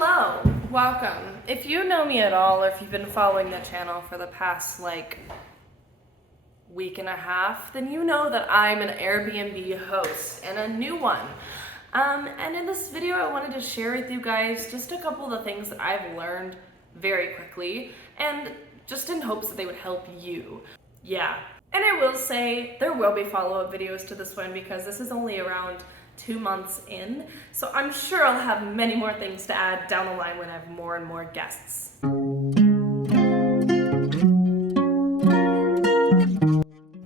Hello, welcome. If you know me at all, or if you've been following the channel for the past week and a half, then you know that I'm an Airbnb host and a new one. And in this video, I wanted to share with you guys just a couple of the things that I've learned very quickly, and just in hopes that they would help you. Yeah. And I will say there will be follow-up videos to this one because this is only around 2 months in, so I'm sure I'll have many more things to add down the line when I have more and more guests.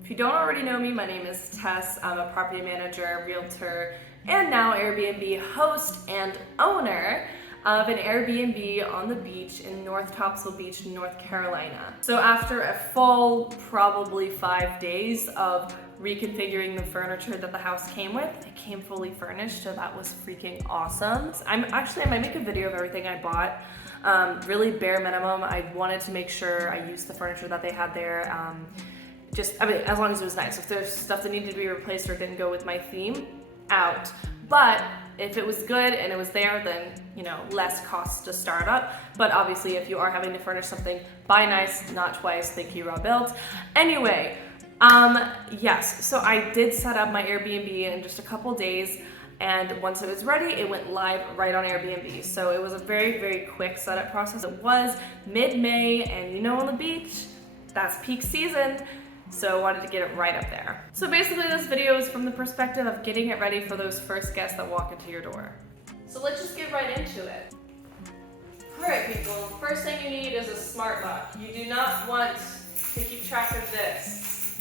If you don't already know me, my name is Tess. I'm a property manager, realtor, and now Airbnb host and owner of an Airbnb on the beach in North Topsail Beach, North Carolina. So after a full, probably 5 days of reconfiguring the furniture that the house came with, it came fully furnished, so that was freaking awesome. I might make a video of everything I bought. Really bare minimum. I wanted to make sure I used the furniture that they had there. As long as it was nice. If there's stuff that needed to be replaced or didn't go with my theme, out. But if it was good and it was there, then, less cost to start up. But obviously, if you are having to furnish something, buy nice, not twice. Thank you, Rob Built. Anyway, yes, so I did set up my Airbnb in just a couple days, and once it was ready, it went live right on Airbnb. So it was a very, very quick setup process. It was mid-May, and on the beach, that's peak season. So I wanted to get it right up there. So basically this video is from the perspective of getting it ready for those first guests that walk into your door. So let's just get right into it. All right, people, first thing you need is a smart lock. You do not want to keep track of this.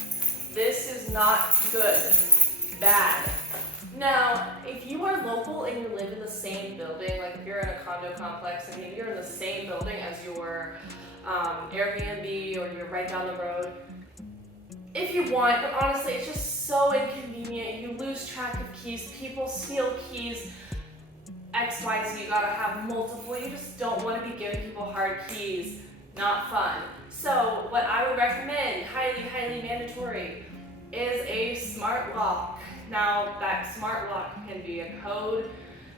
This is not good, bad. Now, if you are local and you live in the same building, like if you're in a condo complex and you're in the same building as your Airbnb, or you're right down the road, if you want, but honestly, it's just so inconvenient. You lose track of keys, people steal keys, XYZ, you gotta have multiple. You just don't want to be giving people hard keys. Not fun. So what I would recommend, highly, highly mandatory, is a smart lock. Now, that smart lock can be a code.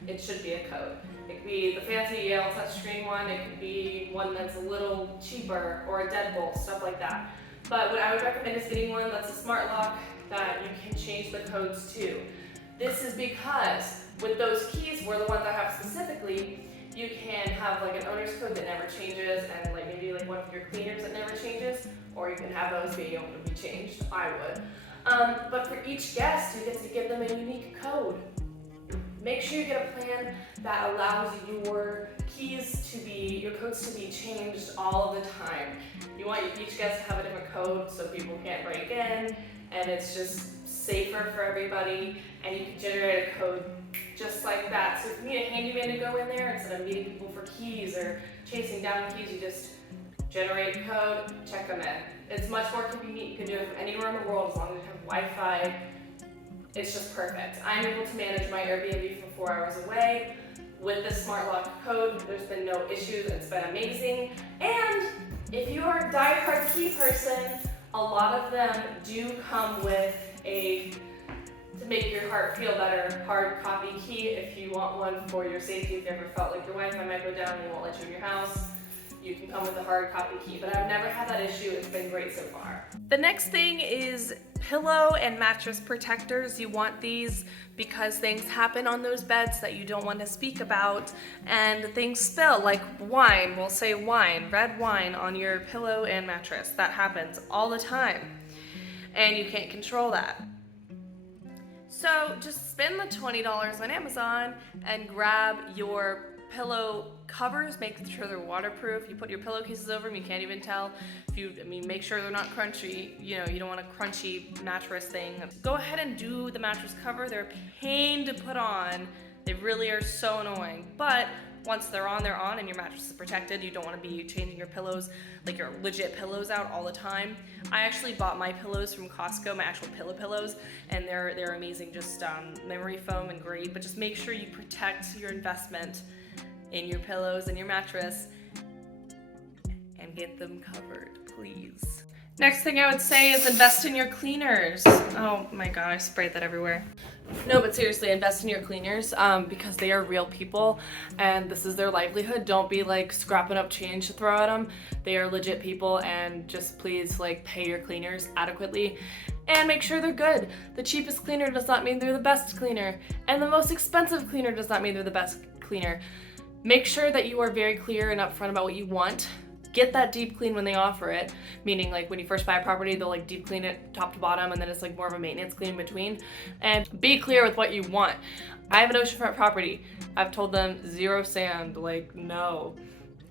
It should be a code. It could be the fancy Yale touchscreen one. It could be one that's a little cheaper, or a deadbolt, stuff like that. But what I would recommend is getting one that's a smart lock that you can change the codes to. This is because with those keys, we're the ones I have specifically, you can have an owner's code that never changes, and maybe one of your cleaners that never changes, or you can have those being able to be changed. I would. But for each guest, you get to give them a unique code. Make sure you get a plan that allows your codes to be changed all of the time. You want each guest to have a different code so people can't break in, and it's just safer for everybody, and you can generate a code just like that. So if you need a handyman to go in there, instead of meeting people for keys or chasing down keys, you just generate a code, check them in. It's much more convenient. You can do it from anywhere in the world as long as you have Wi-Fi. It's just perfect. I'm able to manage my Airbnb from 4 hours away. With this smart lock code, there's been no issues. It's been amazing. And if you are a die-hard key person, a lot of them do come with to make your heart feel better, hard copy key. If you want one for your safety, if you ever felt like your Wi-Fi might go down and won't let you in your house, you can come with a hard copy key. But I've never had that issue. It's been great so far. The next thing is pillow and mattress protectors. You want these because things happen on those beds that you don't want to speak about, and things spill, like wine. We'll say wine, red wine on your pillow and mattress. That happens all the time, and you can't control that. So just spend the $20 on Amazon and grab your pillow covers. Make sure they're waterproof. You put your pillowcases over them, you can't even tell. Make sure they're not crunchy. You don't want a crunchy mattress thing. Go ahead and do the mattress cover. They're a pain to put on. They really are so annoying. But once they're on, and your mattress is protected. You don't want to be changing your pillows, your legit pillows, out all the time. I actually bought my pillows from Costco, my actual pillows, and they're amazing. Just memory foam and great. But just make sure you protect your investment in your pillows and your mattress and get them covered, please. Next thing I would say is invest in your cleaners. Oh my god, I sprayed that everywhere. No, but seriously, invest in your cleaners because they are real people and this is their livelihood. Don't be like scrapping up change to throw at them. They are legit people, and just please like pay your cleaners adequately and make sure they're good. The cheapest cleaner does not mean they're the best cleaner, and the most expensive cleaner does not mean they're the best cleaner. Make sure that you are very clear and upfront about what you want. Get that deep clean when they offer it, meaning like when you first buy a property, they'll like deep clean it top to bottom, and then it's like more of a maintenance clean in between. And be clear with what you want. I have an oceanfront property. I've told them 0 sand, like no.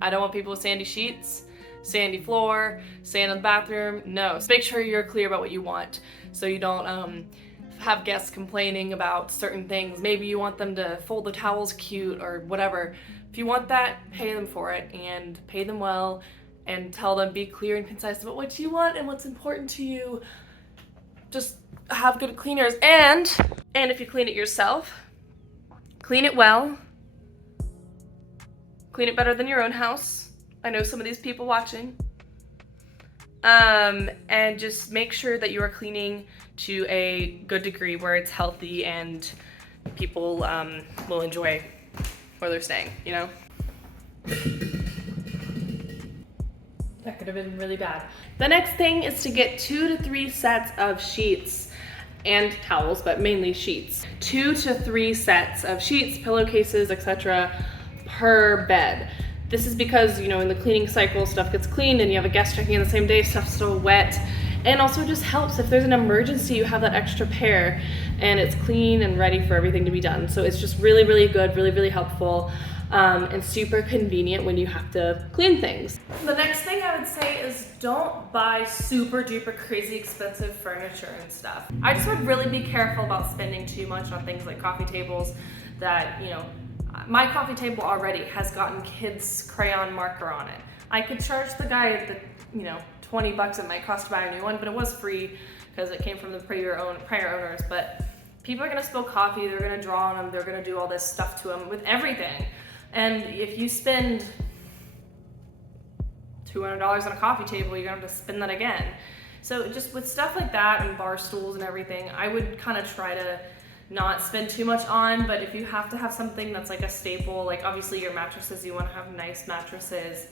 I don't want people with sandy sheets, sandy floor, sand in the bathroom, no. So make sure you're clear about what you want so you don't have guests complaining about certain things. Maybe you want them to fold the towels cute or whatever. If you want that, pay them for it and pay them well, and tell them, be clear and concise about what you want and what's important to you. Just have good cleaners, and if you clean it yourself, clean it well. Clean it better than your own house. I know some of these people watching. And just make sure that you are cleaning to a good degree where it's healthy and people will enjoy where they're staying, you know? That could have been really bad. The next thing is to get 2 to 3 sets of sheets and towels, but mainly sheets. 2 to 3 sets of sheets, pillowcases, etc. per bed. This is because, you know, in the cleaning cycle, stuff gets cleaned and you have a guest checking in the same day, stuff's still wet. And also just helps if there's an emergency, you have that extra pair and it's clean and ready for everything to be done. So it's just really, really good, really, really helpful, and super convenient when you have to clean things. The next thing I would say is don't buy super duper crazy expensive furniture and stuff. I just would really be careful about spending too much on things like coffee tables that, you know, my coffee table already has gotten kids' crayon marker on it. I could charge the guy the, you know, $20 it might cost to buy a new one, but it was free because it came from the prior owners. But people are gonna spill coffee, they're gonna draw on them, they're gonna do all this stuff to them with everything. And if you spend $200 on a coffee table, you're gonna have to spend that again. So just with stuff like that and bar stools and everything, I would kind of try to not spend too much on. But if you have to have something that's like a staple, like obviously your mattresses, you want to have nice mattresses,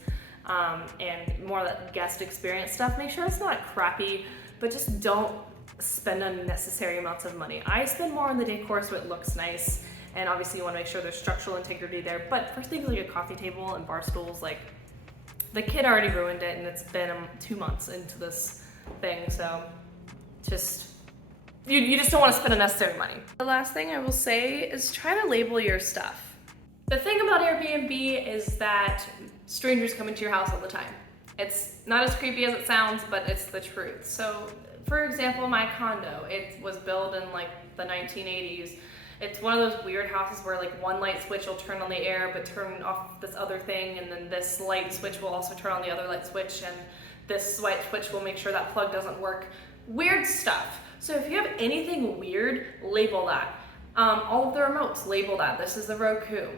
and more of that guest experience stuff. Make sure it's not crappy, but just don't spend unnecessary amounts of money. I spend more on the decor so it looks nice, and obviously you want to make sure there's structural integrity there. But for things like a coffee table and bar stools, like the kid already ruined it and it's been 2 months into this thing, so just you just don't want to spend unnecessary money. The last thing I will say is try to label your stuff. The thing about Airbnb is that strangers come into your house all the time. It's not as creepy as it sounds, but it's the truth. So, for example, my condo, it was built in like the 1980s. It's one of those weird houses where like one light switch will turn on the air but turn off this other thing, and then this light switch will also turn on the other light switch, and this light switch will make sure that plug doesn't work. Weird stuff. So if you have anything weird, label that. All of the remotes, label that. This is the Roku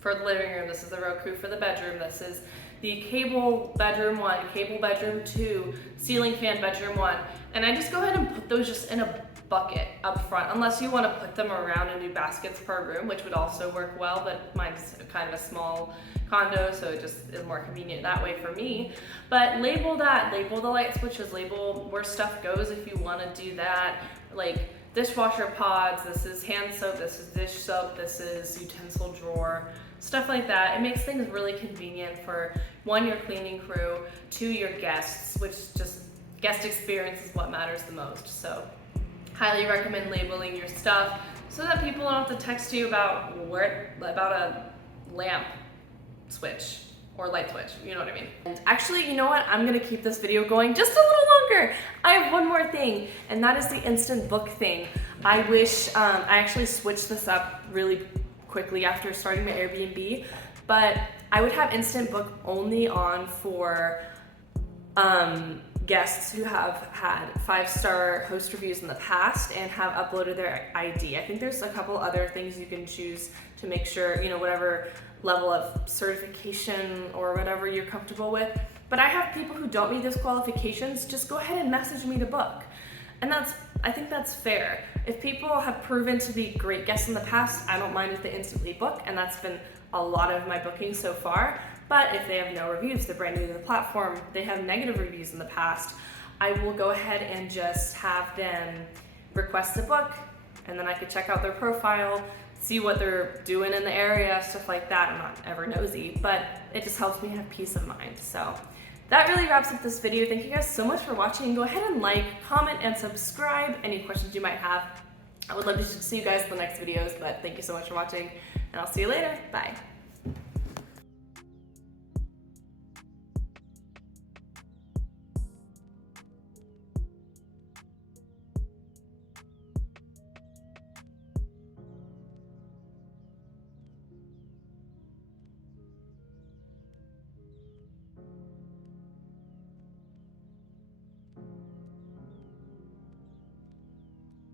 for the living room, this is the Roku for the bedroom, this is the cable bedroom 1, cable bedroom 2, ceiling fan bedroom 1. And I just go ahead and put those just in a bucket up front, unless you want to put them around and do baskets per room, which would also work well, but mine's kind of a small condo, so it just is more convenient that way for me. But label that, label the light switches, label where stuff goes if you want to do that. Like dishwasher pods, this is hand soap, this is dish soap, this is utensil drawer, stuff like that. It makes things really convenient for 1, your cleaning crew, 2, your guests, which just guest experience is what matters the most. So highly recommend labeling your stuff so that people don't have to text you about a lamp switch or light switch, you know what I mean? And actually, you know what? I'm gonna keep this video going just a little longer. I have one more thing, and that is the instant book thing. I wish, I actually switched this up really quickly after starting my Airbnb, but I would have instant book only on for guests who have had 5-star host reviews in the past and have uploaded their ID. I think there's a couple other things you can choose to make sure, you know, whatever level of certification or whatever you're comfortable with, But I have people who don't meet those qualifications, just go ahead and message me to book. And I think that's fair. If people have proven to be great guests in the past, I don't mind if they instantly book, and that's been a lot of my bookings so far. But if they have no reviews, they're brand new to the platform, they have negative reviews in the past, I will go ahead and just have them request a book, and then I could check out their profile, see what they're doing in the area, stuff like that. I'm not ever nosy, but it just helps me have peace of mind. So that really wraps up this video. Thank you guys so much for watching. Go ahead and like, comment, and subscribe. Any questions you might have, I would love to see you guys in the next videos, but thank you so much for watching, and I'll see you later. Bye.